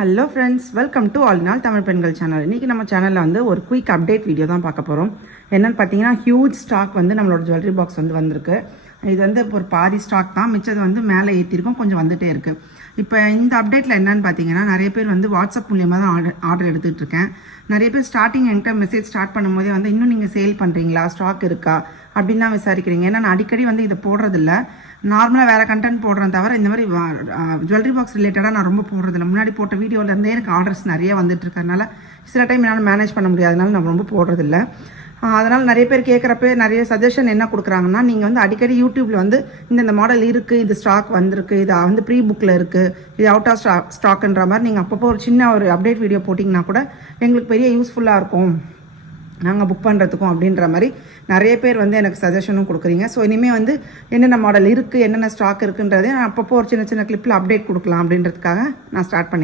Hello friends, welcome to all நாள் தமிழ் பெண்கள் channel. இன்றைக்கி நம்ம சேனலில் வந்து ஒரு குயிக் அப்டேட் வீடியோ தான் பார்க்க போகிறோம். என்னென்னு பார்த்தீங்கன்னா, ஹியூஜ் ஸ்டாக் வந்து நம்மளோட ஜுவல்லரி பாக்ஸ் வந்து வந்திருக்கு. இது வந்து ஒரு பாதி ஸ்டாக் தான், மிச்சது வந்து மேலே ஏற்றிருக்கோம், கொஞ்சம் வந்துகிட்டே இருக்குது. இப்போ இந்த அப்டேட்டில் என்னென்னு பார்த்தீங்கன்னா, நிறைய பேர் வந்து வாட்ஸ்அப் மூலியமாக தான் ஆர்டர் எடுத்துகிட்டு இருக்கேன். நிறைய பேர் ஸ்டார்டிங் என்கிட்ட மெசேஜ் ஸ்டார்ட் பண்ணும்போதே வந்து இன்னும் நீங்கள் சேல் பண்ணுறீங்களா, ஸ்டாக் இருக்கா அப்படின்னு தான் விசாரிக்கிறீங்க. ஏன்னா நான் அடிக்கடி வந்து இதை போடுறதில்ல, நார்மலாக வேறு கண்டென்ட் போடுறேன் தவிர இந்த மாதிரி ஜுவல்லரி பாக்ஸ் ரிலேட்டடாக நான் ரொம்ப போடுறதில்ல. முன்னாடி போட்ட வீடியோலேருந்தே எனக்கு ஆர்டர்ஸ் நிறைய வந்துட்டு இருக்கறனால சில டைம் என்னால் மேனேஜ் பண்ண முடியாதனால நான் ரொம்ப போடுறதில்ல. அதனால் நிறைய பேர் கேட்குறப்ப நிறைய சஜஷன் என்ன கொடுக்குறாங்கன்னா, நீங்கள் வந்து அடிக்கடி யூடியூப்பில் வந்து இந்த மாடல் இருக்குது, இது ஸ்டாக் வந்திருக்கு, இது வந்து ப்ரீ புக்கில் இருக்குது, இது அவுட் ஆஃப் ஸ்டாக்குன்ற மாதிரி நீங்கள் அப்பப்போ ஒரு சின்ன ஒரு அப்டேட் வீடியோ போட்டிங்கன்னா கூட எங்களுக்கு பெரிய யூஸ்ஃபுல்லாக இருக்கும் நாங்கள் புக் பண்ணுறதுக்கும் அப்படின்ற மாதிரி நிறைய பேர் வந்து எனக்கு சஜஷனும் கொடுக்குறீங்க. ஸோ இனிமேல் வந்து என்னென்ன மாடல் இருக்குது, என்னென்ன ஸ்டாக் இருக்குன்றதே நான் அப்பப்போ ஒரு சின்ன சின்ன கிளிப்பில் அப்டேட் கொடுக்கலாம் அப்படின்றதுக்காக நான் ஸ்டார்ட் பண்ணியிருக்கேன்.